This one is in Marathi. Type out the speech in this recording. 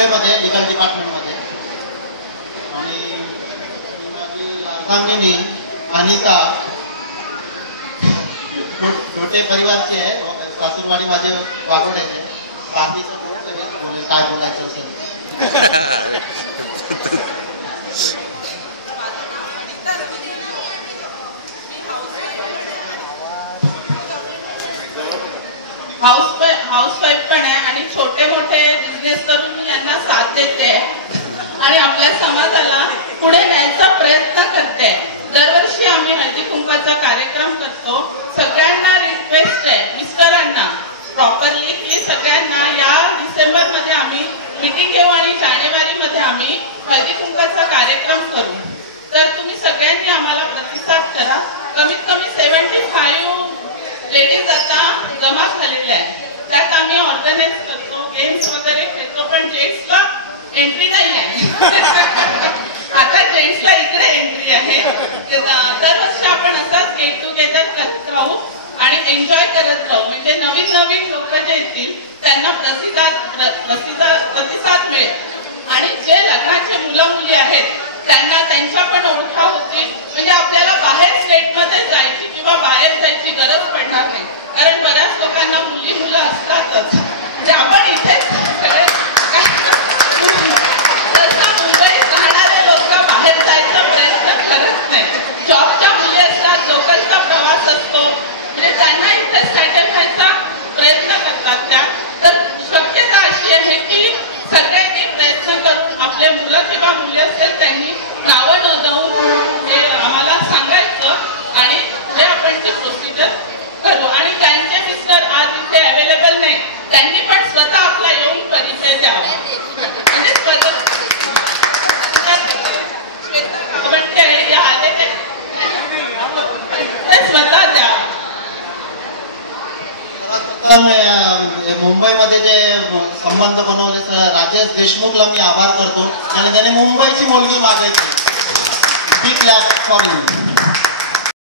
MA मध्ये लिगल डिपार्टमेंट मध्ये आणि अर्धांगिनी अनिता छोटे परिवारची आहे सासूरवाडी माझे वाकोड्याचे बाकीचं बोलेल काय बोलायचं असेल हाऊसवाईफ पण आहे आणि छोटे मोठे बिझनेस करून मी यांना साथ देते आणि आपल्या समाजाला पुढे न्यायचा प्रयत्न करते. दरवर्षी आम्ही हळदी कुंकवाचा कार्यक्रम करतो. सगळ्यांना रिक्वेस्ट आहे मिस्टरांना प्रॉपरली की सगळ्यांना या डिसेंबर मध्ये आम्ही मीटिंग घेऊ आणि जानेवारी मध्ये आम्ही हळदी कुंकवाचा कार्यक्रम करू. तर तुम्ही सगळ्यांनी आम्हाला प्रतिसाद करा. कमीत कमी 75 लेडीज आता जमा झालेल्या आहेत. त्यात आम्ही ऑर्गनाइज करतो, गेम्स वगैरे खेळतो, पण जेंट्सला एंट्री नाही आहे. आता जेंट्सला इकडे एंट्री आहे. दरवर्षी आपण असंच गेट टुगेदर करत राहू आणि एन्जॉय करत राहू. म्हणजे नवीन नवीन लोक जे येतील त्यांना प्रतिसाद मिळेल आणि जे लग्नाचे मुलं मुली आहेत त्यांना त्यांच्या पण ओळखा होतील. म्हणजे आपल्याला बाहेर स्टेटमध्ये जायची किंवा बाहेर जायची गरज पडणार नाही. कारण बऱ्याच लोकांना मुलं असतातच जे आपण इथे सगळे मुंबईत राहणारे लोक बाहेर जायचा प्रयत्न करत नाही. जॉबच्या मुली असतात, लोकलचा प्रवास असतो, म्हणजे त्यांना इथे सेटल व्हायचा प्रयत्न करतात त्या. तर शक्यता अशी आहे की सगळ्यांनी प्रयत्न करून आपले मुलं किंवा मुली असेल त्यांनी नावं नोंदवून हे आम्हाला सांगायचं आणि जे आपण ती प्रोसिजर करू. आणि ज्यांचे मिस्टर आज इथे अवेलेबल नाही त्यांनी पण स्वतः आपला येऊन परिचय द्यावा. म्हणजे स्वतः स्वतः द्या. मुंबईमध्ये जे संबंध बनवले राजेश देशमुखला मी आभार करतो आणि त्याने मुंबईची मुलगी मागायची. Big clap for you.